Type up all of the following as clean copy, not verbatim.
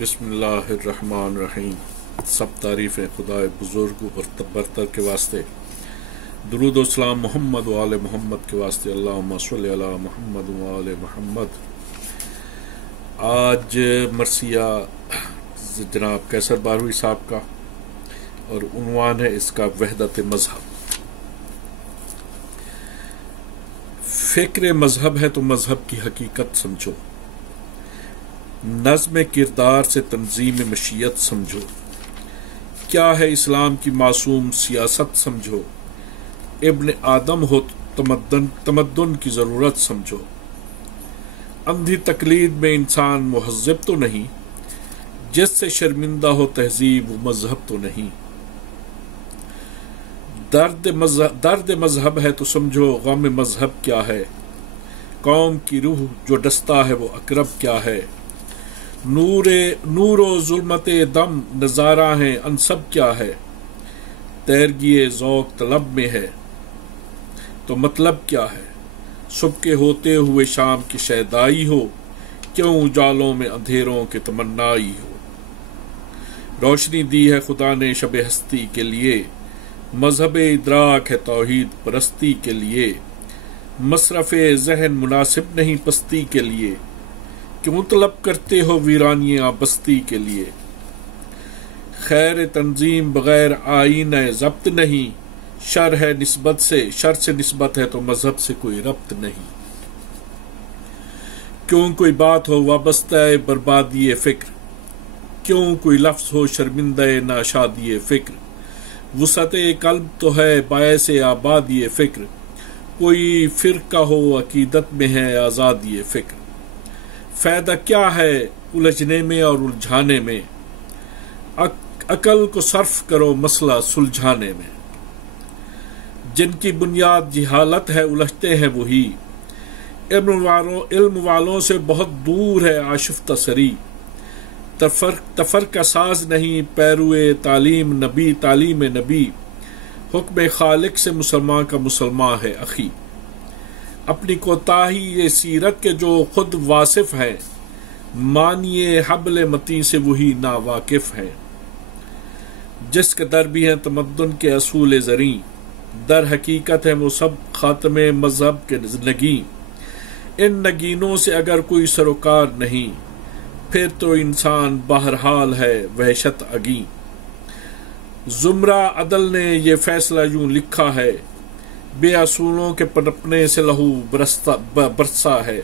بسم اللہ الرحمن الرحیم۔ سب تعریفیں خدائے بزرگ و برتر کے واسطے، درود و سلام محمد و آل محمد کے واسطے، اللہم صلی علی محمد و آل محمد۔ آج مرثیہ جناب قیصر باروی صاحب کا، اور عنوان ہے اس کا وحدت مذہب۔ فکر مذہب ہے تو مذہب کی حقیقت سمجھو، نظم کردار سے تنظیم مشیت سمجھو، کیا ہے اسلام کی معصوم سیاست سمجھو، ابن آدم ہو تمدن کی ضرورت سمجھو، اندھی تقلید میں انسان مہذب تو نہیں، جس سے شرمندہ ہو تہذیب و مذہب تو نہیں، درد مذہب ہے تو سمجھو غم مذہب کیا ہے، قوم کی روح جو ڈستا ہے وہ اقرب کیا ہے، نور و ظلمت دم نظارہ ہیں انصب کیا ہے، تیرگی ذوق طلب میں ہے تو مطلب کیا ہے، صبح کے ہوتے ہوئے شام کی شیدائی ہو، کیوں اجالوں میں اندھیروں کے تمنائی ہو، روشنی دی ہے خدا نے شب ہستی کے لیے، مذہب ادراک ہے توحید پرستی کے لیے، مصرف ذہن مناسب نہیں پستی کے لیے، کیوں طلب کرتے ہو ویرانیاں بستی کے لیے، خیر تنظیم بغیر آئین ضبط نہیں، شر سے نسبت ہے تو مذہب سے کوئی ربط نہیں، کیوں کوئی بات ہو وابستہ بربادی فکر، کیوں کوئی لفظ ہو شرمندہ ناشادی فکر، وسعت قلب تو ہے باعث آبادی فکر، کوئی فرقہ ہو عقیدت میں ہے آزادی فکر، فائدہ کیا ہے الجھنے میں اور الجھانے میں، عقل کو صرف کرو مسئلہ سلجھانے میں، جن کی بنیاد جہالت ہے الجھتے ہیں وہی، علم والوں سے بہت دور ہے آشفتہ سری، تفرقہ ساز نہیں پیروئے تعلیم نبی، حکم خالق سے مسلمان کا مسلمان ہے اخی، اپنی کوتاہی یہ سیرت کے جو خود واصف ہیں، مانیے حبل متی سے وہی ناواقف ہیں، جس کے در بھی ہیں تمدن کے اصول زریں، در حقیقت ہے وہ سب خاتم مذہب کے نگیں، ان نگینوں سے اگر کوئی سروکار نہیں، پھر تو انسان بہرحال ہے وحشت اگیں، زمرہ عدل نے یہ فیصلہ یوں لکھا ہے، بے اصولوں کے پنپنے سے لہو برسا ہے،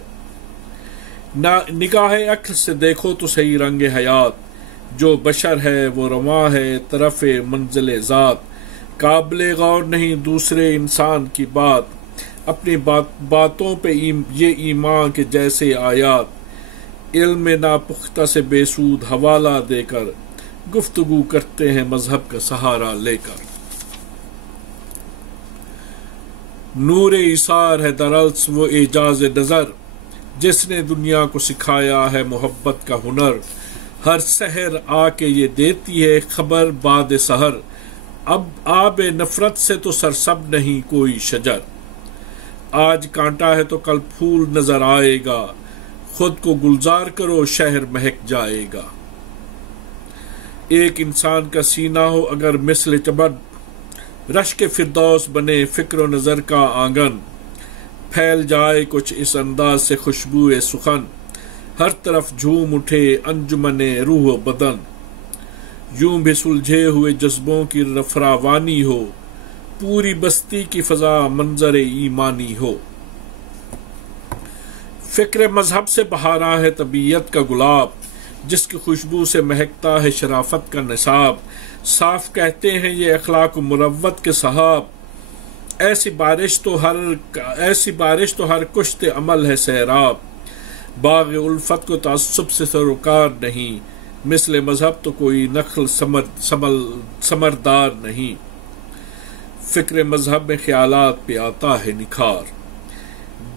نگاہ عقل سے دیکھو تو صحیح رنگ حیات، جو بشر ہے وہ رواں ہے طرف منزل ذات، قابل غور نہیں دوسرے انسان کی بات، اپنی باتوں پہ یہ ایمان کے جیسے آیات، علم ناپختہ سے بے سود حوالہ دے کر گفتگو کرتے ہیں مذہب کا سہارا لے کر، نور ایثار ہے دراصل وہ اعجاز نظر، جس نے دنیا کو سکھایا ہے محبت کا ہنر، ہر سحر آ کے یہ دیتی ہے خبر بعد سحر، اب آب نفرت سے تو سرسب نہیں کوئی شجر، آج کانٹا ہے تو کل پھول نظر آئے گا، خود کو گلزار کرو شہر مہک جائے گا، ایک انسان کا سینہ ہو اگر مثل چمن، رشک فردوس بنے فکر و نظر کا آنگن، پھیل جائے کچھ اس انداز سے خوشبو سخن، ہر طرف جھوم اٹھے انجمن روح و بدن، یوں بھی سلجھے ہوئے جذبوں کی فراوانی ہو، پوری بستی کی فضا منظر ایمانی ہو، فکر مذہب سے بہارا ہے طبیعت کا گلاب، جس کی خوشبو سے مہکتا ہے شرافت کا نصاب، صاف کہتے ہیں یہ اخلاق و مروت کے صحاب، ایسی بارش تو ہر کشت عمل ہے سیراب، باغ الفت کو تعصب سے سروکار نہیں، مثل مذہب تو کوئی نخل ثمردار نہیں، فکر مذہب میں خیالات پہ آتا ہے نکھار،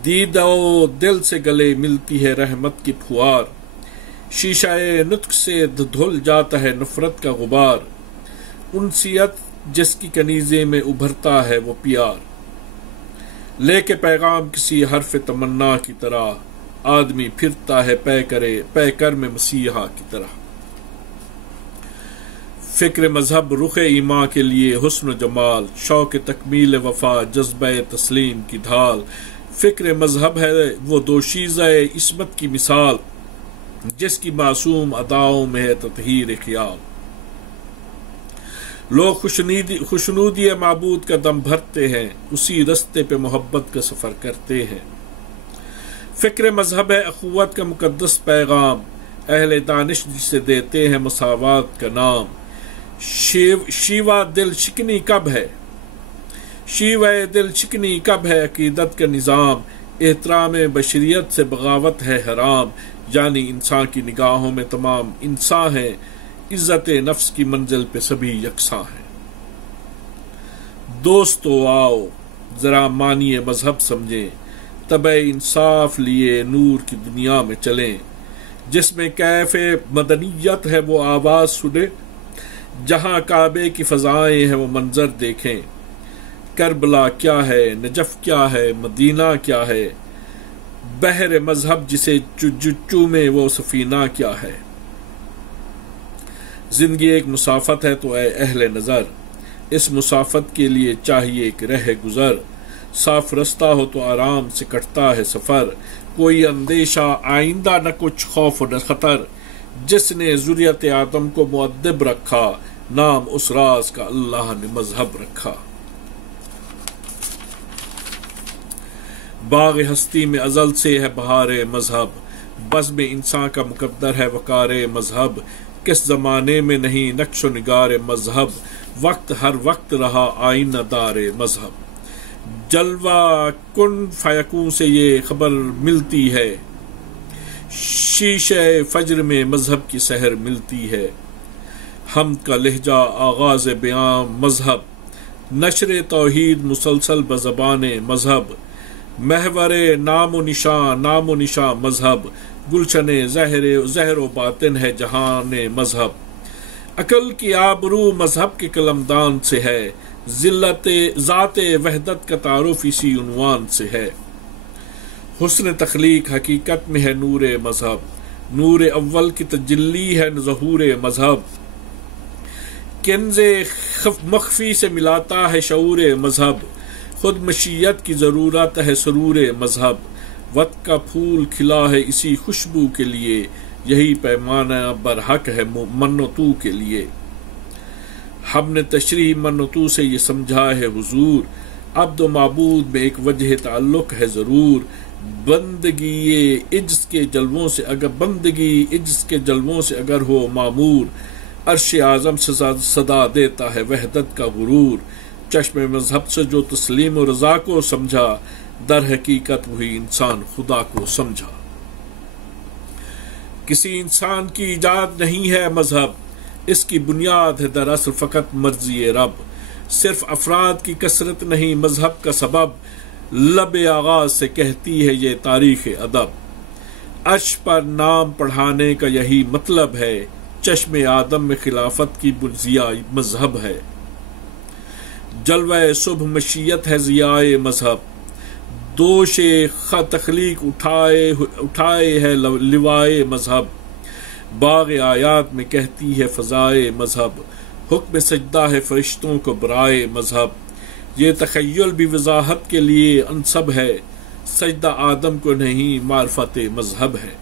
دید و دل سے گلے ملتی ہے رحمت کی پھوار، شیشہ نطق سے دھل جاتا ہے نفرت کا غبار، انسیت جس کی کنیزے میں ابھرتا ہے وہ پیار، لے کے پیغام کسی حرف تمنا کی طرح، آدمی پھرتا ہے پے کر میں مسیحا کی طرح۔ فکر مذہب رخ ایماں کے لیے حسن و جمال، شوق تکمیل وفا جذبہ تسلیم کی ڈھال۔ فکر مذہب ہے وہ دوشیزہ عصمت کی مثال، جس کی معصوم اداؤں میں ہے تطہیر خیال۔ لوگ خوشنودی معبود کا دم بھرتے ہیں، اسی رستے پہ محبت کا سفر کرتے ہیں۔ فکر مذہب ہے اخوت کا مقدس پیغام، اہل دانش جسے دیتے ہیں مساوات کا نام۔ شیوا دل شکنی کب ہے، شیوہ دل شکنی کب ہے عقیدت کا نظام، احترام بشریت سے بغاوت ہے حرام، یعنی انسان کی نگاہوں میں تمام انسان ہیں، عزت نفس کی منزل پہ سبھی یکساں ہیں۔ دوستو آؤ ذرا معنی مذہب سمجھیں، طبع انصاف لیے نور کی دنیا میں چلیں، جس میں کیف مدنیت ہے وہ آواز سنیں، جہاں کعبے کی فضائیں ہیں وہ منظر دیکھیں، کربلا کیا ہے، نجف کیا ہے، مدینہ کیا ہے، بحر مذہب جسے چومے وہ سفینہ کیا ہے۔ زندگی ایک مسافت ہے تو اے اہل نظر، اس مسافت کے لیے چاہیے کہ رہ گزر، صاف رستہ ہو تو آرام سے کٹتا ہے سفر، کوئی اندیشہ آئندہ نہ کچھ خوف نہ خطر، جس نے ذریت آدم کو مؤدب رکھا، نام اس راز کا اللہ نے مذہب رکھا۔ باغ ہستی میں ازل سے ہے بہار مذہب، بزم انسان کا مقدر ہے وقار مذہب، کس زمانے میں نہیں نقش و نگار مذہب، وقت ہر وقت رہا آئینہ دار مذہب۔ جلوہ کن فیکون سے یہ خبر ملتی ہے، شیشہ فجر میں مذہب کی سحر ملتی ہے، حمد کا لہجہ آغاز بیان مذہب، نشر توحید مسلسل بزبان مذہب، محور نام و نشاں مذہب، گلشن زہر و باطن ہے جہان مذہب، عقل کی آبرو مذہب کے قلمدان سے ہے، ذات وحدت کا تعارف اسی عنوان سے ہے، حسن تخلیق حقیقت میں ہے نور مذہب، نور اول کی تجلی ہے ظہور مذہب، کنز مخفی سے ملاتا ہے شعور مذہب، خود مشیت کی ضرورت ہے سرور مذہب، وقت کا پھول کھلا ہے اسی خوشبو کے لیے، یہی پیمانہ برحق ہے من و تو کے لیے، ہم نے تشریح من و تو سے یہ سمجھا ہے حضور، عبد و معبود میں ایک وجہ تعلق ہے ضرور، بندگی عجز کے جلووں سے اگر ہو معمور، عرش اعظم سے صدا دیتا ہے وحدت کا غرور، چشم مذہب سے جو تسلیم و رضا کو سمجھا، در حقیقت وہی انسان خدا کو سمجھا۔ کسی انسان کی ایجاد نہیں ہے مذہب، اس کی بنیاد ہے دراصل فقط مرضی رب، صرف افراد کی کثرت نہیں مذہب کا سبب، لب آغاز سے کہتی ہے یہ تاریخ ادب، عرش پر نام پڑھانے کا یہی مطلب ہے، چشم آدم میں خلافت کی ضیاء مذہب ہے، جلوہ صبح مشیت ہے ضیاء مذہب، دوش تخلیق اٹھائے ہے لوائے مذہب، باغ آیات میں کہتی ہے فضائے مذہب، حکم سجدہ ہے فرشتوں کو برائے مذہب، یہ تخیل بھی وضاحت کے لیے انسب ہے، سجدہ آدم کو نہیں معرفت مذہب ہے،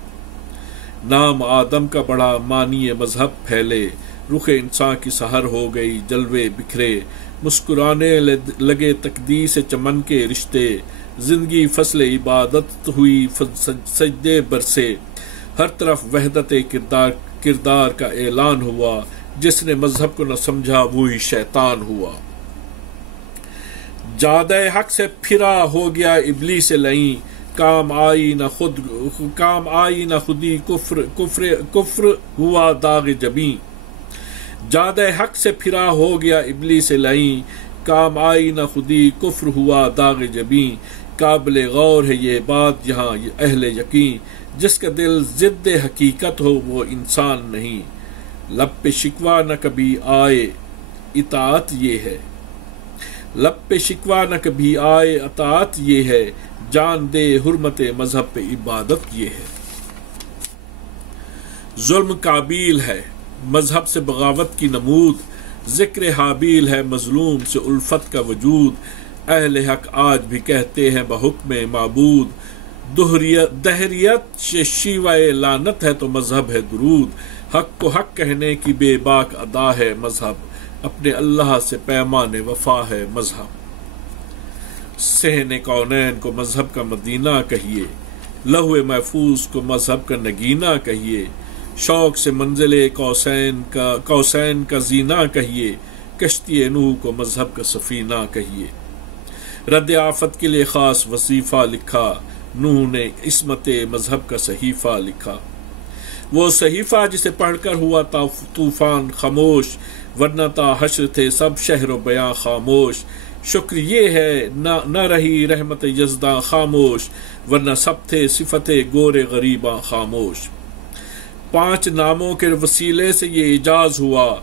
نام آدم کا بڑا معنی مذہب پھیلے، رخ انسان کی سحر ہو گئی جلوے بکھرے، مسکرانے لگے تقدیس چمن کے رشتے، زندگی فصل عبادت ہوئی سجدے برسے، ہر طرف وحدت کردار کا اعلان ہوا، جس نے مذہب کو نہ سمجھا وہی شیطان ہوا، جادہ حق سے پھرا ہو گیا ابلیس لئیں، کام آئی نہ خودی کفر ہوا داغ جبیں، جادہ حق سے پھرا ہو گیا ابلیس لئیں، کام آئی نہ خودی کفر ہوا داغ جبیں، قابل غور ہے یہ بات یہاں اہل یقین، جس کا دل ضد حقیقت ہو وہ انسان نہیں، لب پہ شکوہ نہ کبھی آئے اطاعت یہ ہے، لب پہ شکوہ نہ کبھی آئے اطاعت یہ ہے، جان دے حرمت مذہب پہ عبادت یہ ہے، ظلم قابیل ہے مذہب سے بغاوت کی نمود، ذکر حابیل ہے مظلوم سے الفت کا وجود، اہل حق آج بھی کہتے ہیں بحکم معبود، دہریت شیوائے لعنت ہے تو مذہب ہے درود، حق کو حق کہنے کی بے باک ادا ہے مذہب، اپنے اللہ سے پیمان وفا ہے مذہب۔ صحن کونین کو مذہب کا مدینہ کہیے، لوح محفوظ کو مذہب کا نگینہ کہیے، شوق سے منزل قوسین کا زینہ کہیے، کشتی نوح کو مذہب کا سفینہ کہیے۔ رد آفت کے لیے خاص وظیفہ لکھا، نوح نے عصمت مذہب کا صحیفہ لکھا، وہ صحیفہ جسے پڑھ کر ہوا طوفان خاموش، ورنہ تا حشر تھے سب شہر و بیاں خاموش، شکر یہ ہے نہ رہی رحمت یزداں خاموش، ورنہ سب تھے صفت گور غریباں خاموش۔ 5 ناموں کے وسیلے سے یہ اعجاز ہوا،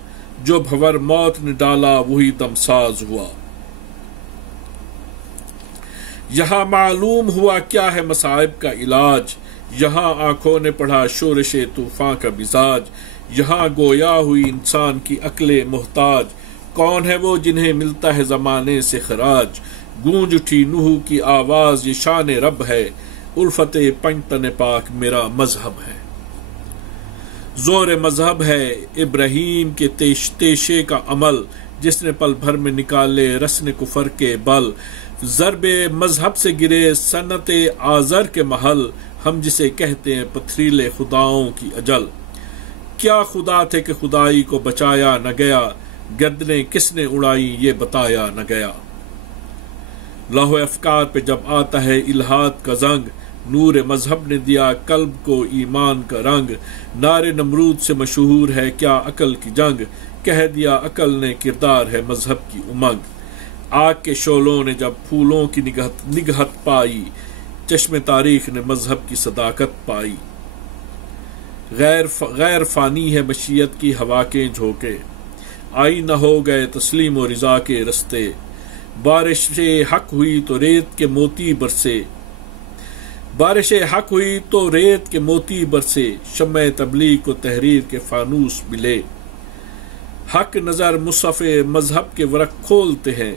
جو بھور موت نے ڈالا وہی دمساز ہوا۔ یہاں معلوم ہوا کیا ہے مصائب کا علاج، یہاں آنکھوں نے پڑھا شورش طوفان کا مزاج، یہاں گویا ہوئی انسان کی عقل محتاج، کون ہے وہ جنہیں ملتا ہے زمانے سے خراج، گونج اٹھی نوح کی آواز یہ شان رب ہے، الفت پنجتن پاک میرا مذہب ہے۔ زور مذہب ہے ابراہیم کے تیشے کا عمل، جس نے پل بھر میں نکالے رسن کفر کے بل، ضرب مذہب سے گرے سنت آزر کے محل، ہم جسے کہتے ہیں پتھریلے خداؤں کی اجل، کیا خدا تھے کہ خدائی کو بچایا نہ گیا، گردنیں کس نے اڑائی یہ بتایا نہ گیا۔ لوح افکار پہ جب آتا ہے الہاد کا زنگ، نور مذہب نے دیا قلب کو ایمان کا رنگ، نار نمرود سے مشہور ہے کیا عقل کی جنگ، کہہ دیا عقل نے کردار ہے مذہب کی امنگ، آگ کے شعلوں نے جب پھولوں کی نگہت پائی، چشم تاریخ نے مذہب کی صداقت پائی، غیر فانی ہے مشیت کی ہوا کے جھونکے، آئی نہ ہو گئے تسلیم و رضا کے رستے، بارش حق ہوئی تو ریت کے موتی برسے، بارش حق ہوئی تو ریت کے موتی برسے، شمع تبلیغ کو تحریر کے فانوس ملے، حق نظر مصحف مذہب کے ورق کھولتے ہیں،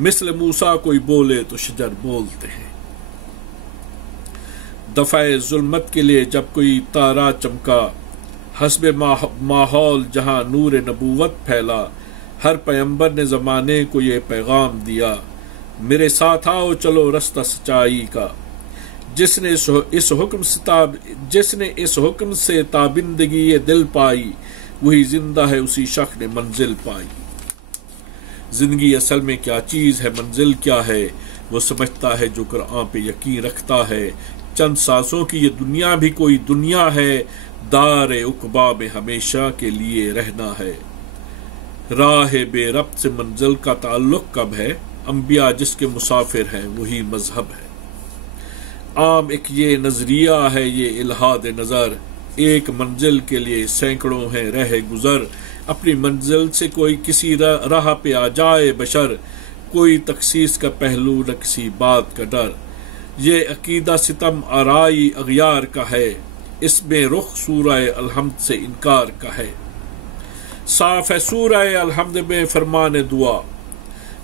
مثل موسیٰ کوئی بولے تو شجر بولتے ہیں، دفع ظلمت کے لیے جب کوئی تارا چمکا، حسب ماحول جہاں نور نبوت پھیلا، ہر پیمبر نے زمانے کو یہ پیغام دیا، میرے ساتھ آؤ چلو رستہ سچائی کا، جس نے اس حکم سے تابندگی یہ دل پائی، وہی زندہ ہے اسی شخص نے منزل پائی۔ زندگی اصل میں کیا چیز ہے، منزل کیا ہے، وہ سمجھتا ہے جو قرآن پہ یقین رکھتا ہے، چند سانسوں کی یہ دنیا بھی کوئی دنیا ہے، دار عقبا میں ہمیشہ کے لیے رہنا ہے، راہ بے ربط سے منزل کا تعلق کب ہے، انبیاء جس کے مسافر ہیں وہی مذہب ہے۔ عام ایک یہ نظریہ ہے یہ الہاد نظر، ایک منزل کے لیے سینکڑوں ہیں رہ گزر، اپنی منزل سے کوئی کسی راہ پہ آ جائے بشر، کوئی تخصیص کا پہلو نہ کسی بات کا ڈر، یہ عقیدہ ستم آرائی اغیار کا ہے، اس میں رخ سورہ الحمد سے انکار کا ہے، صاف ہے سورہ الحمد میں فرمان دعا،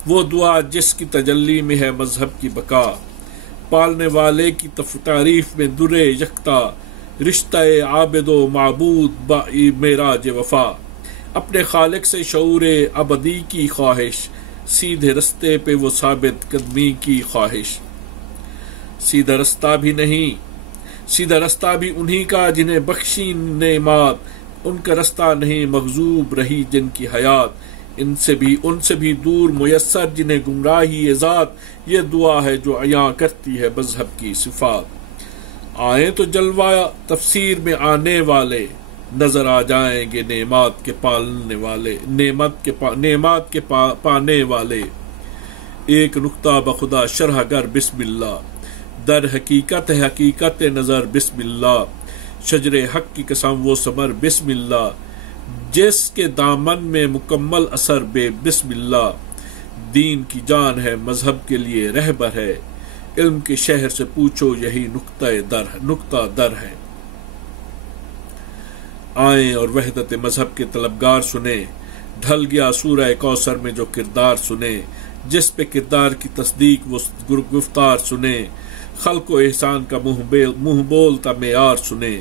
وہ دعا جس کی تجلی میں ہے مذہب کی بقا، پالنے والے کی تعریف میں در یکتا، رشتہ عابد و معبود با معراج وفا، اپنے خالق سے شعور ابدی کی خواہش، سیدھے رستے پہ وہ ثابت قدمی کی خواہش، سیدھا رستہ بھی انہی کا جنہیں بخشی نعمات، ان کا رستہ نہیں مغضوب رہی جن کی حیات، ان سے بھی دور میسر جنہیں گمراہی ذات، یہ دعا ہے جو عیاں کرتی ہے مذہب کی صفات، آئیں تو جلوہ تفسیر میں آنے والے، نظر آ جائیں گے نعمات کے پالنے والے، نعمات کے پانے والے، ایک نقطہ بخدا شرح گر بسم اللہ، در حقیقت ہے حقیقت نظر بسم اللہ، شجر حق کی قسم وہ ثمر بسم اللہ، جس کے دامن میں مکمل اثر بے بسم اللہ، دین کی جان ہے مذہب کے لیے رہبر ہے، علم کے شہر سے پوچھو یہی نقطہ در ہے، آئیں اور وحدت مذہب کے طلبگار سنیں، ڈھل گیا سورہ کوثر میں جو کردار سنے، جس پہ کردار کی تصدیق وہ گفتار سنے، خلق و احسان کا منہ بولتا معیار سنے،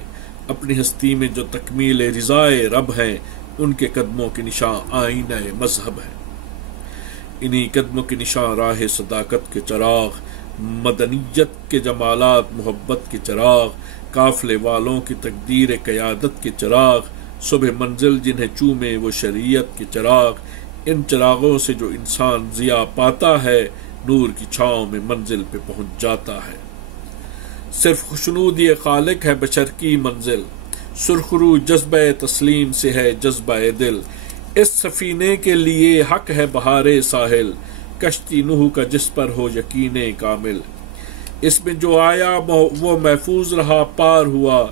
اپنی ہستی میں جو تکمیل رضائے رب ہیں، ان کے قدموں کے نشاں آئینہ مذہب ہے۔ انہی قدموں کے نشاں راہ صداقت کے چراغ، مدنیت کے جمالات محبت کے چراغ، قافلے والوں کی تقدیر قیادت کے چراغ، صبح منزل جنہیں چومے وہ شریعت کے چراغ، ان چراغوں سے جو انسان ضیاء پاتا ہے، نور کی چھاؤں میں منزل پہ پہنچ جاتا ہے۔ صرف خوشنودی خالق ہے بشر کی منزل، سرخرو جذبہ تسلیم سے ہے جذبہ دل، اس سفینے کے لیے حق ہے بہار ساحل، کشتی نوح کا جس پر ہو یقین کامل، اس میں جو آیا وہ محفوظ رہا پار ہوا،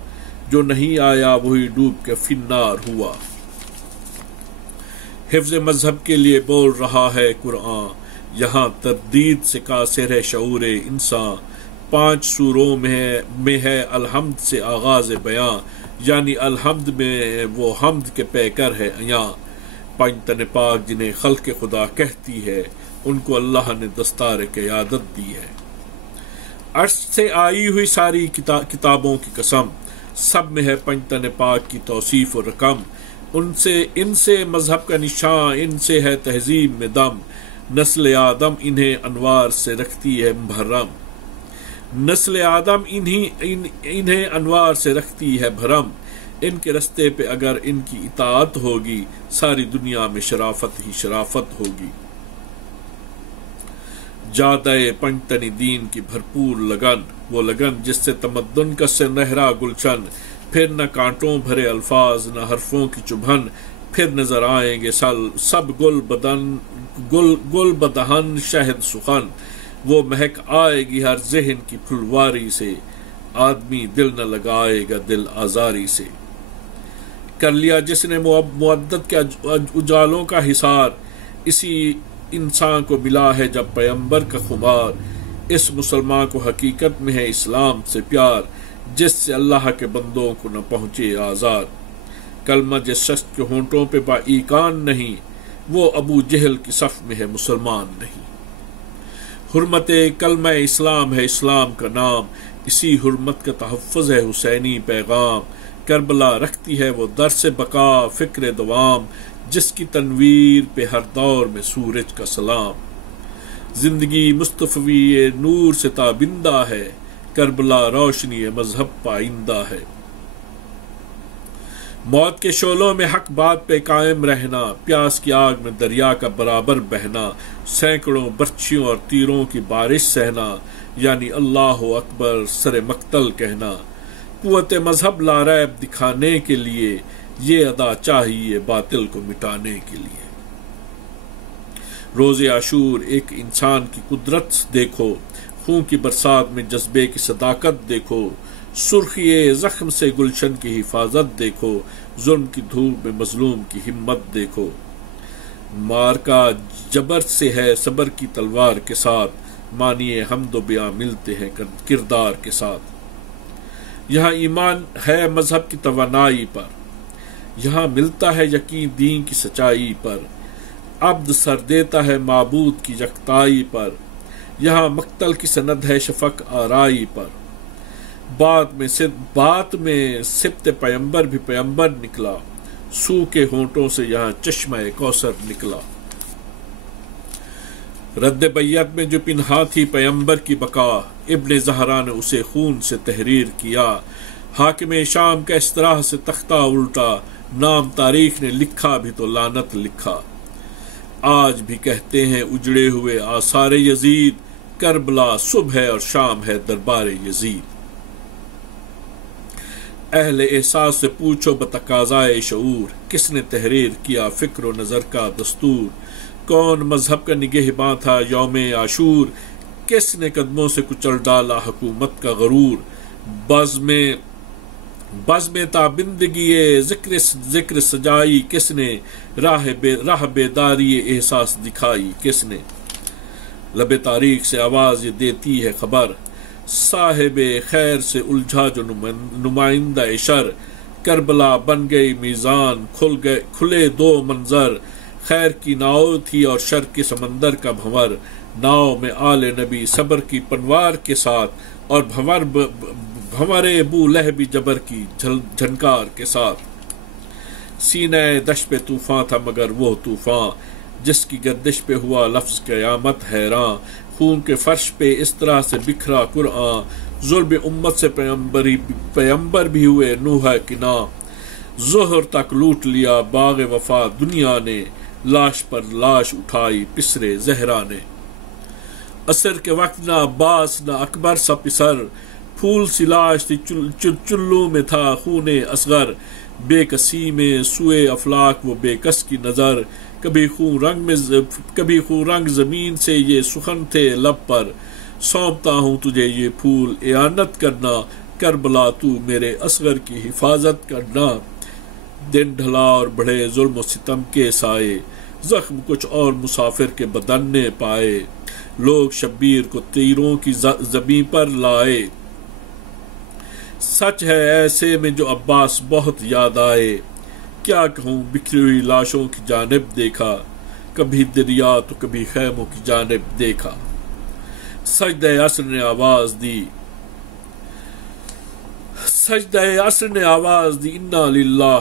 جو نہیں آیا وہی ڈوب کے فنار ہوا۔ حفظ مذہب کے لیے بول رہا ہے قرآن، یہاں تردید سے قاصر ہے شعور انسان، 5 سوروں میں ہے الحمد سے آغاز بیاں، یعنی الحمد میں وہ حمد کے پیکر ہے عیاں، پنجتن پاک جنہیں خلق خدا کہتی ہے، ان کو اللہ نے دستار قیادت دی ہے۔ عرش سے آئی ہوئی ساری کتابوں کی قسم، سب میں ہے پنجتن پاک کی توصیف و رقم، ان سے مذہب کا نشان، ان سے ہے تہذیب میں دم، نسل آدم انہیں انوار سے رکھتی ہے محرم، نسل آدم انہیں انوار سے رکھتی ہے بھرم، ان کے رستے پہ اگر ان کی اطاعت ہوگی، ساری دنیا میں شرافت ہی شرافت ہوگی۔ جادہ پنجتنی دین کی بھرپور لگن، وہ لگن جس سے تمدن کا سنہرا گلشن، پھر نہ کانٹوں بھرے الفاظ نہ حرفوں کی چبھن، پھر نظر آئیں گے سب گل بدہن شہد سخن، وہ مہک آئے گی ہر ذہن کی پھلواری سے، آدمی دل نہ لگائے گا دل آزاری سے۔ کر لیا جس نے معدت کے اجالوں کا حصار، اسی انسان کو ملا ہے جب پیغمبر کا خمار، اس مسلمان کو حقیقت میں ہے اسلام سے پیار، جس سے اللہ کے بندوں کو نہ پہنچے آزار، کلمہ جس شخص کے ہونٹوں پہ با ایقان نہیں، وہ ابو جہل کی صف میں ہے مسلمان نہیں۔ حرمت کلمہ اسلام ہے اسلام کا نام، اسی حرمت کا تحفظ ہے حسینی پیغام، کربلا رکھتی ہے وہ درس بقا فکر دوام، جس کی تنویر پہ ہر دور میں سورج کا سلام، زندگی مصطفی نور سے تابندہ ہے، کربلا روشنی مذہب پائندہ ہے۔ موت کے شعلوں میں حق بات پہ قائم رہنا، پیاس کی آگ میں دریا کا برابر بہنا، سینکڑوں برچھیوں اور تیروں کی بارش سہنا، یعنی اللہ اکبر سر مقتل کہنا، قوت مذہب لاریب دکھانے کے لیے، یہ ادا چاہیے باطل کو مٹانے کے لیے۔ روز عاشور ایک انسان کی قدرت دیکھو، خون کی برسات میں جذبے کی صداقت دیکھو، سرخی زخم سے گلشن کی حفاظت دیکھو، ظلم کی دھوپ میں مظلوم کی ہمت دیکھو، مار کا جبر سے ہے صبر کی تلوار کے ساتھ، معنی حمد و بیاں ملتے ہیں کردار کے ساتھ۔ یہاں ایمان ہے مذہب کی توانائی پر، یہاں ملتا ہے یقین دین کی سچائی پر، عبد سر دیتا ہے معبود کی یکتائی پر، یہاں مقتل کی سند ہے شفق آرائی پر، بات میں سبت پیمبر بھی پیمبر نکلا، سو کے ہونٹوں سے یہاں چشمہ کوثر نکلا۔ رد بیعت میں جو پنہا تھی پیمبر کی بقا، ابن زہرا نے اسے خون سے تحریر کیا، حاکم شام کا اس طرح سے تختہ الٹا، نام تاریخ نے لکھا بھی تو لعنت لکھا، آج بھی کہتے ہیں اجڑے ہوئے آثار یزید، کربلا صبح ہے اور شام ہے دربار یزید۔ اہل احساس سے پوچھو بتقاضائے شعور، کس نے تحریر کیا فکر و نظر کا دستور، کون مذہب کا نگہباں تھا یوم عاشور، کس نے قدموں سے کچل ڈالا حکومت کا غرور، بز میں تابندگی ذکر سجائی کس نے، راہ بیداری احساس دکھائی کس نے، لب تاریخ سے آواز یہ دیتی ہے خبر، صاحب خیر سے الجھا جو نمائندہ شر، کربلا بن گئی میزان کھلے دو منظر، خیر کی ناؤ تھی اور شر کے سمندر کا بھنور، ناؤ میں آل نبی صبر کی پنوار کے ساتھ اور بھنورے بو لہبی جبر کی جھنکار کے ساتھ۔ سینہ دشت پہ طوفان تھا مگر وہ طوفان جس کی گردش پہ ہوا لفظ قیامت حیران، خون کے فرش پہ اس طرح سے بکھرا قرآن، ظلم امت سے پیمبر بھی ہوئے نوح کنا، ظہر تک لوٹ لیا باغ وفا دنیا نے، لاش پر لاش اٹھائی پسرے زہرا نے۔ عصر کے وقت نہ عباس نہ اکبر سا پسر، پھول سی لاش تھی چلو میں تھا خون اصغر، بے کسی میں سوئے افلاک وہ بے کس کی نظر، کبھی خون رنگ زمین سے یہ سخن تھے لب پر، سونپتا ہوں تجھے یہ پھول اعانت کرنا، کربلا تو میرے اصغر کی حفاظت کرنا۔ دن ڈھلا اور بڑھے ظلم و ستم کے سائے، زخم کچھ اور مسافر کے بدن نے پائے، لوگ شبیر کو تیروں کی زمین پر لائے، سچ ہے ایسے میں جو عباس بہت یاد آئے، کیا کہوں بکھری ہوئی لاشوں کی جانب دیکھا، کبھی دریا تو کبھی خیموں کی جانب دیکھا۔ سجدہ عصر نے آواز دی، سجدہ عصر نے آواز دی، انا للہ،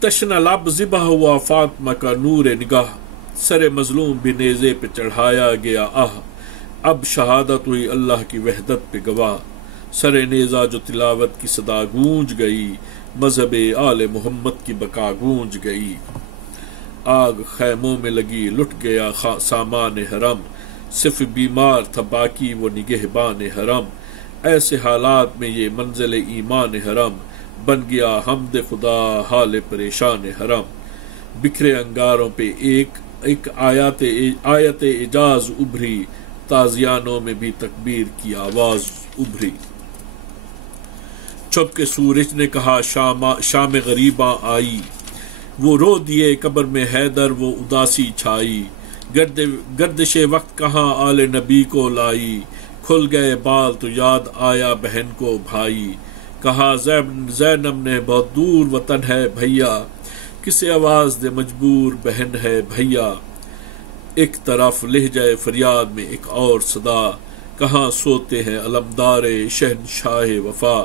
تشنہ لب ذبح ہوا فاطمہ کا نور نگاہ، سر مظلوم بھی نیزے پہ چڑھایا گیا آہ، اب شہادت ہوئی اللہ کی وحدت پہ گواہ، سر نیزہ جو تلاوت کی صدا گونج گئی، مذہب آل محمد کی بقا گونج گئی۔ آگ خیموں میں لگی لٹ گیا سامان حرم، صرف بیمار تھا باقی وہ نگہبان حرم، ایسے حالات میں یہ منزل ایمان حرم، بن گیا حمد خدا حال پریشان حرم۔ بکھرے انگاروں پہ ایک آیت اعجاز ابھری، تازیانوں میں بھی تکبیر کی آواز ابھری۔ چھپ کے سورج نے کہا شام غریباں آئی، وہ رو دیے قبر میں حیدر وہ اداسی چھائی، گردش وقت کہاں آل نبی کو لائی، کھل گئے بال تو یاد آیا بہن کو بھائی، کہا زینب نے بہت دور وطن ہے بھیا، کسے آواز دے مجبور بہن ہے بھیا، ایک طرف لہجہ فریاد میں ایک اور صدا، کہاں سوتے ہیں علمدار شہنشاہ وفا،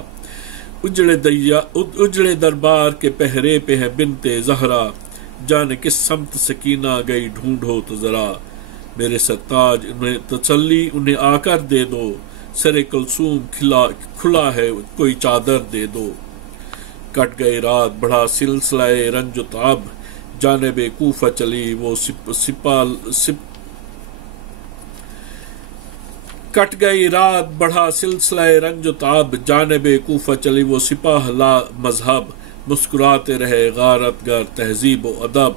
اجڑے دربار کے پہرے پہ ہے بنت زہرا، جانے کس سمت سکینہ گئی ڈھونڈو تو ذرا، میرے سرتاج انہیں تسلی انہیں آ کر دے دو، سر کلثوم کھلا ہے کوئی چادر دے دو، کٹ گئی رات بڑھا سلسلہ رنج و تاب، جانب کوفہ چلی وہ کٹ گئی رات بڑھا سلسلہ رنج و تاب، جانب کوفہ چلی وہ سپاہ لا مذہب، مسکراتے رہے غارت گر تہذیب و ادب،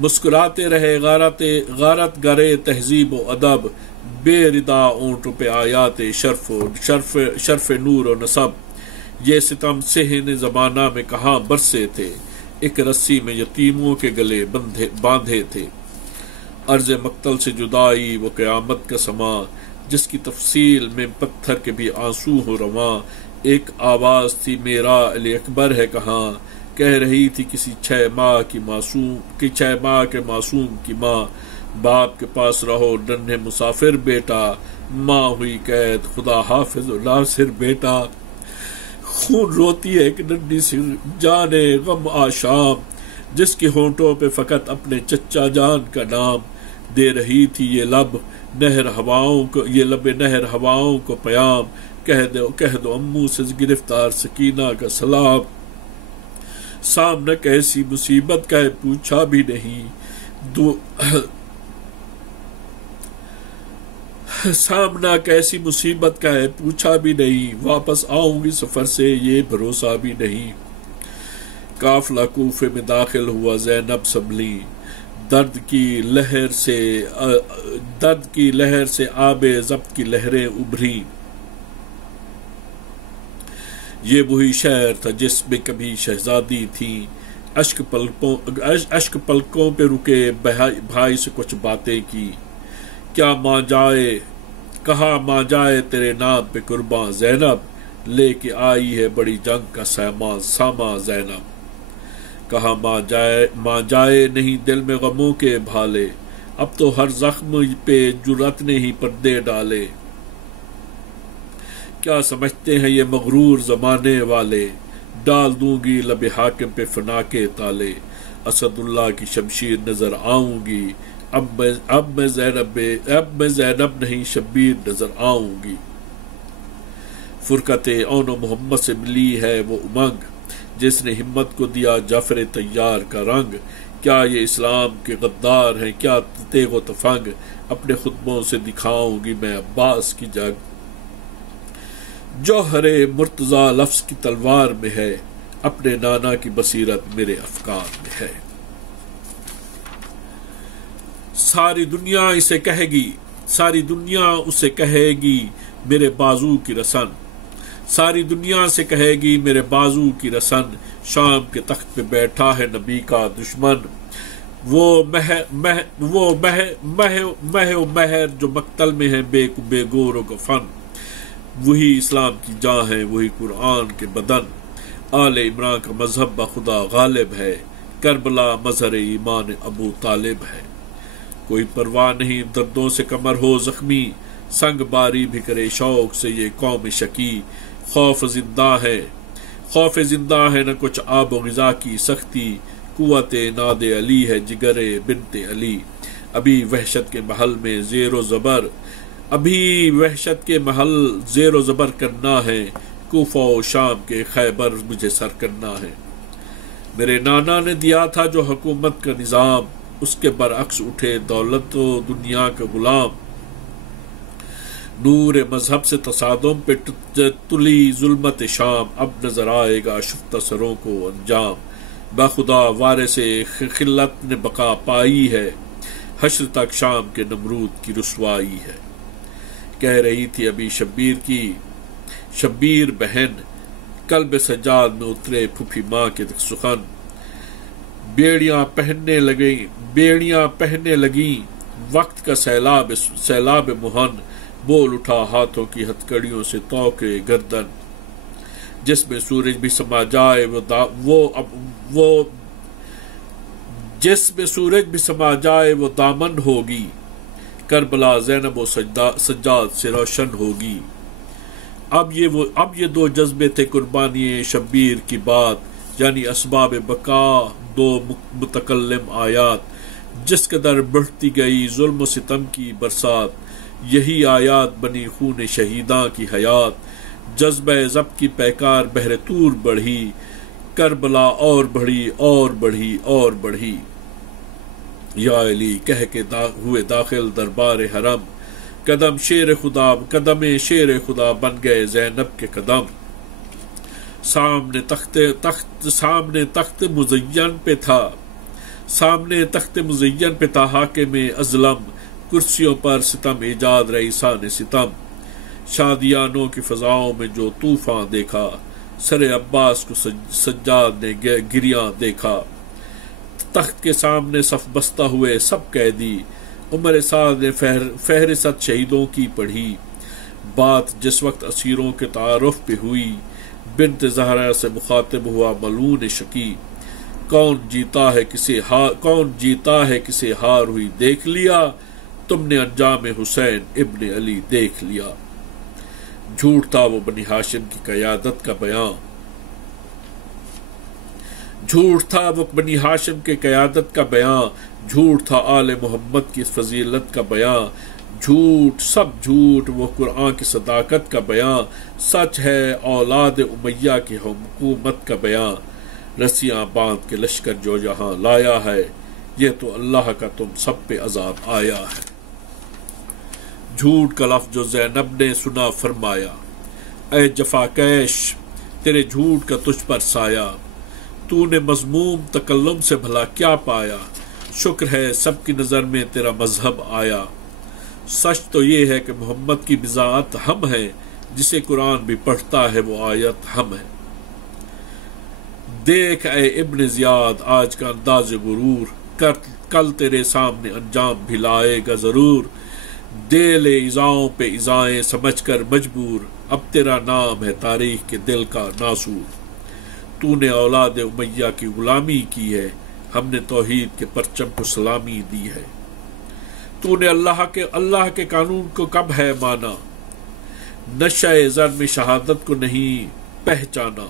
مسکراتے رہے غارت گرے تہذیب و ادب، بے ردا اونٹوں پہ آیات شرف نور و نصب، یہ ستم صحن زمانہ میں کہاں برسے تھے، ایک رسی میں یتیموں کے گلے باندھے تھے، عرض مقتل سے جدائی وہ قیامت کا سما، جس کی تفصیل میں پتھر کے بھی آنسو ہو رواں، ایک آواز تھی میرا علی اکبر ہے کہاں، کہہ رہی تھی کسی 6 ماہ کے معصوم کی ماں، باپ کے پاس رہو ننھے مسافر بیٹا، ماں ہوئی قید خدا حافظ و ناصر بیٹا، خون روتی ہے ایک ننھی سی جانے غم آشام، جس کے ہونٹوں پہ فقط اپنے چچا جان کا نام، دے رہی تھی یہ لب نہر ہواؤں کو پیام، کہہ دو امو سے گرفتار سکینہ کا سلام، سامنے کیسی مصیبت کا ہے پوچھا بھی نہیں، سامنا کیسی مصیبت کا ہے پوچھا بھی نہیں، واپس آؤں گی سفر سے یہ بھروسہ بھی نہیں، قافلہ کوفے میں داخل ہوا زینب سنبھلی، درد کی لہر سے آب ضبط کی لہریں ابھری، یہ وہی شہر تھا جس میں کبھی شہزادی تھی، اشک پلکوں پہ رکے بھائی سے کچھ باتیں کی، کیا ماں جائے کہا ماں جائے تیرے نام پہ قرباں زینب، لے کے آئی ہے بڑی جنگ کا ساما زینب، کہا ماں جائے نہیں دل میں غموں کے بھالے، اب تو ہر زخم پہ جرأت نے ہی پردے ڈالے۔ کیا سمجھتے ہیں یہ مغرور زمانے والے، ڈال دوں گی لب حاکم پہ فنا کے تالے، اسد اللہ کی شمشیر نظر آؤں گی، اب میں زینب نہیں شبیر نظر آؤں گی۔ فرقت اون و محمد سے ملی ہے وہ امنگ، جس نے ہمت کو دیا جعفر طیار کا رنگ۔ کیا یہ اسلام کے غدار ہیں، کیا تیغ و تفنگ، اپنے خطبوں سے دکھاؤں گی میں عباس کی جنگ۔ جوہر مرتضی لفظ کی تلوار میں ہے، اپنے نانا کی بصیرت میرے افکار میں ہے۔ ساری دنیا اسے کہے گی، ساری دنیا اسے کہے گی میرے بازو کی رسن، ساری دنیا سے کہے گی میرے بازو کی رسن، شام کے تخت پہ بیٹھا ہے نبی کا دشمن، وہ مہ و مہر جو مقتل میں ہے بے گور و گفن، وہی اسلام کی جاں ہے، وہی قرآن کے بدن، آل عمران کا مذہب بخدا غالب ہے، کربلا مظہر ایمان ابو طالب ہے۔ کوئی پرواہ نہیں دردوں سے کمر ہو زخمی، سنگ باری بھی کرے شوق سے یہ قوم شکی، خوف زندہ ہے نہ کچھ آب و غذا کی سختی، قوت ناد علی ہے جگر بنت علی، ابھی وحشت کے محل میں زیر و زبر کرنا ہے، کوفہ و شام کے خیبر مجھے سر کرنا ہے۔ میرے نانا نے دیا تھا جو حکومت کا نظام، اس کے برعکس اٹھے دولت و دنیا کا غلام، نور مذہب سے تصادم پہ تلی ظلمت شام، اب نظر آئے گا شفتہ سروں کو انجام، بخدا وارث خلت نے بقا پائی ہے، حشر تک شام کے نمرود کی رسوائی ہے۔ کہہ رہی تھی ابھی شبیر بہن، قلب سجاد میں اترے پھوپھی ماں کے سخن، بیڑیاں پہننے لگیں وقت کا سیلاب مہن، بول اٹھا ہاتھوں کی ہتکڑیوں سے توق گردن، جس میں سورج بھی سما جائے وہ دامن ہوگی، کربلا زینب و سجاد سے روشن ہوگی۔ اب یہ دو جذبے تھے قربانی شبیر کی بات، یعنی اسباب بقا دو متکلم آیات، جس قدر بڑھتی گئی ظلم و ستم کی برسات، یہی آیات بنی خون شہیداں کی حیات، جذبہ ضبط کی پیکار بحر طور بڑھی، کربلا اور بڑھی اور بڑھی اور بڑھی، یا علی کہہ کے ہوئے داخل دربار حرم، قدم شیر خدا بن گئے زینب کے قدم، سامنے تخت مزین پہ تھا حاکم ازلم، کرسیوں پر ستم ایجاد رئیسان ستم، شادیانوں کی فضاؤں میں جو طوفان دیکھا، سر عباس کو سجاد نے گریاں دیکھا، تخت کے سامنے صف بستہ ہوئے سب قیدی، عمر سعد نے فہرست شہیدوں کی پڑھی، بات جس وقت اسیروں کے تعارف پہ ہوئی، بنت زہرا سے مخاطب ہوا ملعون شکی، کون جیتا ہے کسے ہار ہوئی دیکھ لیا، تم نے انجام حسین ابن علی دیکھ لیا۔ جھوٹ تھا وہ بنی ہاشم کی قیادت کا بیان، جھوٹ تھا وہ بنی ہاشم کے قیادت کا بیان، جھوٹ تھا آل محمد کی فضیلت کا بیان، جھوٹ سب جھوٹ وہ قرآن کی صداقت کا بیان، سچ ہے اولاد امیہ کی حکومت کا بیان، رسیاں باندھ کے لشکر جو یہاں لایا ہے، یہ تو اللہ کا تم سب پہ عذاب آیا ہے۔ جھوٹ کا لفظ جو زینب نے سنا فرمایا، اے جفا کیش تیرے جھوٹ کا تجھ پر سایہ، تو نے مذموم تکلم سے بھلا کیا پایا، شکر ہے سب کی نظر میں تیرا مذہب آیا، سچ تو یہ ہے کہ محمد کی بضاعت ہم ہے، جسے قرآن بھی پڑھتا ہے وہ آیت ہم ہے۔ دیکھ اے ابن زیاد آج کا انداز غرور، کل تیرے سامنے انجام بھی لائے گا ضرور، دے لے ایذاؤں پہ ایذائیں سمجھ کر مجبور، اب تیرا نام ہے تاریخ کے دل کا ناسور، تو نے اولاد امیہ کی غلامی کی ہے، ہم نے توحید کے پرچم کو سلامی دی ہے۔ تو نے اللہ کے قانون کو کب ہے مانا، نشہ زر میں شہادت کو نہیں پہچانا۔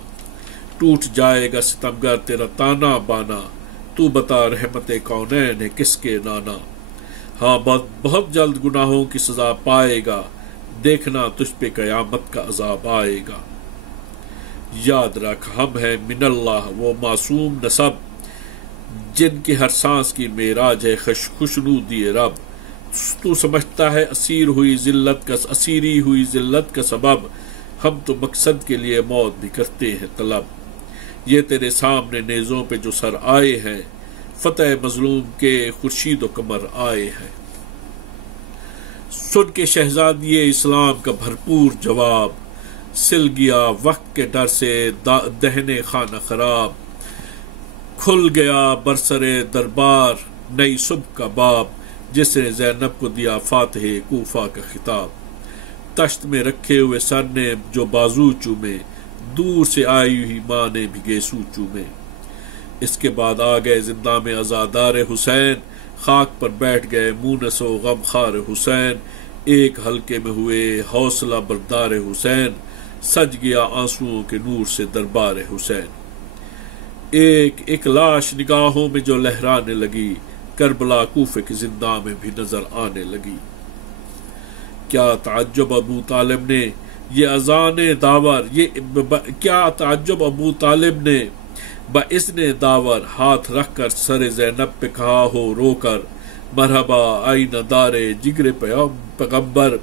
ٹوٹ جائے گا ستمگر تیرا تانا بانا، تو بتا رحمت کونین ہے کس کے نانا۔ ہاں بہت جلد گناہوں کی سزا پائے گا، دیکھنا تجھ پہ قیامت کا عذاب آئے گا۔ یاد رکھ ہم ہیں من اللہ وہ معصوم نسب، جن کی ہر سانس کی معراج ہے خوشنودی رب۔ تو سمجھتا ہے اسیری ہوئی ذلت کا سبب، ہم تو مقصد کے لیے موت بھی کرتے ہیں طلب۔ یہ تیرے سامنے نیزوں پہ جو سر آئے ہیں، فتح مظلوم کے خورشید و قمر آئے ہیں۔ سن کے شہزادی اسلام کا بھرپور جواب، سل گیا وقت کے ڈر سے دہنے خانہ خراب۔ کھل گیا برسرے دربار نئی صبح کا باب، جس نے زینب کو دیا فاتح کوفہ کا خطاب۔ تشت میں رکھے ہوئے سر نے جو بازو چومے، دور سے آئی ہوئی ماں نے بھی گیسو چومے۔ اس کے بعد آ گئے زندہ میں عزادار حسین، خاک پر بیٹھ گئے مونس و غم خار حسین۔ ایک حلقے میں ہوئے حوصلہ بردار حسین، سج گیا آنسوؤں کے نور سے دربار حسین۔ ایک ایک لاش نگاہوں میں جو لہرانے لگی، کربلا کوفے کے زندہ میں بھی نظر آنے لگی۔ کیا تعجب ابو طالب نے یہ اذان داور، کیا تعجب ابو طالب نے باذن داور، ہاتھ رکھ کر سر زینب پہ کہا ہو رو کر، مرحبا آئینہ دار جگر پیغمبر۔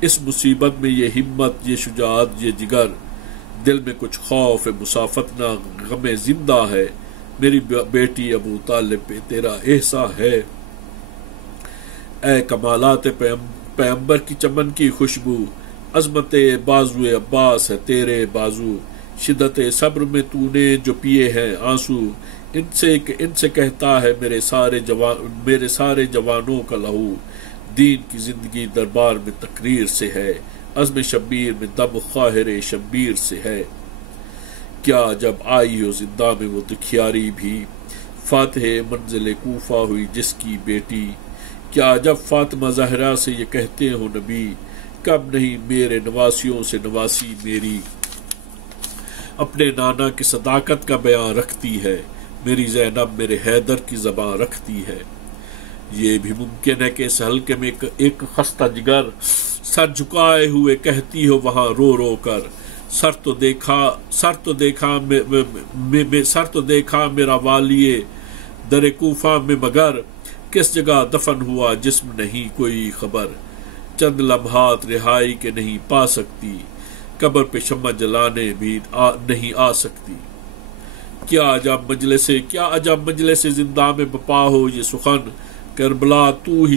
اس مصیبت میں یہ ہمت، یہ شجاعت، یہ جگر، دل میں کچھ خوف مسافت نہ غم زندہ ہے، میری بیٹی ابو طالب پہ تیرا احسان ہے۔ اے کمالات پیغمبر کی چمن کی خوشبو، عظمت بازو عباس ہے تیرے بازو۔ شدت صبر میں تو نے جو پیے ہیں آنسو، ان سے کہتا ہے میرے سارے جوانوں کا لہو۔ دین کی زندگی دربار میں تقریر سے ہے، عزم شبیر میں دم خواہر شبیر سے ہے۔ کیا جب آئی ہو زندہ میں وہ دکھیاری بھی، فاتح منزل کوفہ ہوئی جس کی بیٹی۔ کیا جب فاطمہ زہرا سے یہ کہتے ہو نبی، کب نہیں میرے نواسیوں سے نواسی میری۔ اپنے نانا کی صداقت کا بیان رکھتی ہے، میری زینب میرے حیدر کی زبان رکھتی ہے۔ یہ بھی ممکن ہے کہ اس حلقے میں ایک خستہ جگر سر جھکائے ہوئے کہتی ہو وہاں رو رو کر، سر تو دیکھا میرا والی در کوفہ میں، مگر کس جگہ دفن ہوا جسم نہیں کوئی خبر۔ چند لمحات رہائی کے نہیں پا سکتی، قبر پہ شمع جلانے بھی نہیں آ سکتی۔ کیا عجب مجلس زندہ میں بپا ہو یہ سخن، کربلا تو ہی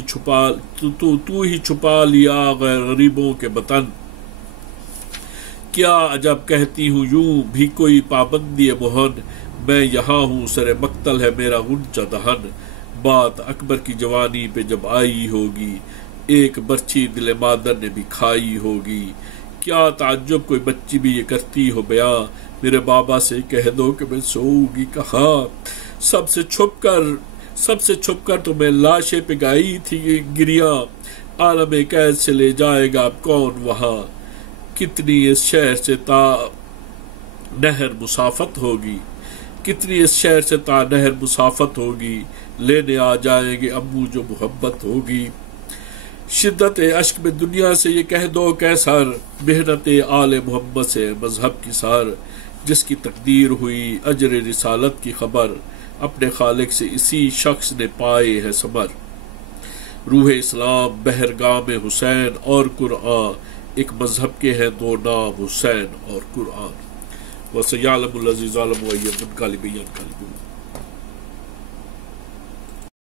چھپا لیا غریبوں کے وطن۔ کیا عجب کہتی ہوں یوں بھی کوئی پابندی مہن، میں یہاں ہوں سر مقتل ہے میرا غنچہ دہن۔ بات اکبر کی جوانی پہ جب آئی ہوگی، ایک برچھی دل مادر نے بھی کھائی ہوگی۔ کیا تعجب کوئی بچی بھی یہ کرتی ہو بیاں، میرے بابا سے کہہ دو کہ میں سوؤں گی کہاں۔ سب سے چھپ کر تو میں لاشیں پہ گائی تھی گریاں، عالم قید سے لے جائے گا اب کون وہاں۔ کتنی اس شہر سے تا نہر مسافت ہوگی، لینے آ جائیں گے ابو جو محبت ہوگی۔ شدت اشک میں دنیا سے یہ کہہ دو کیسر، محنت آل محمد سے مذہب کی سار۔ جس کی تقدیر ہوئی اجر رسالت کی خبر، اپنے خالق سے اسی شخص نے پائے ہے ثمر۔ روح اسلام بحرگام حسین اور قرآن، ایک مذہب کے ہیں دو نام حسین اور قرآن۔ وَسَيَعْلَمُ الَّذِينَ ظَلَمُوا أَيَّ مُنقَلِبٍ يَنقَلِبُونَ۔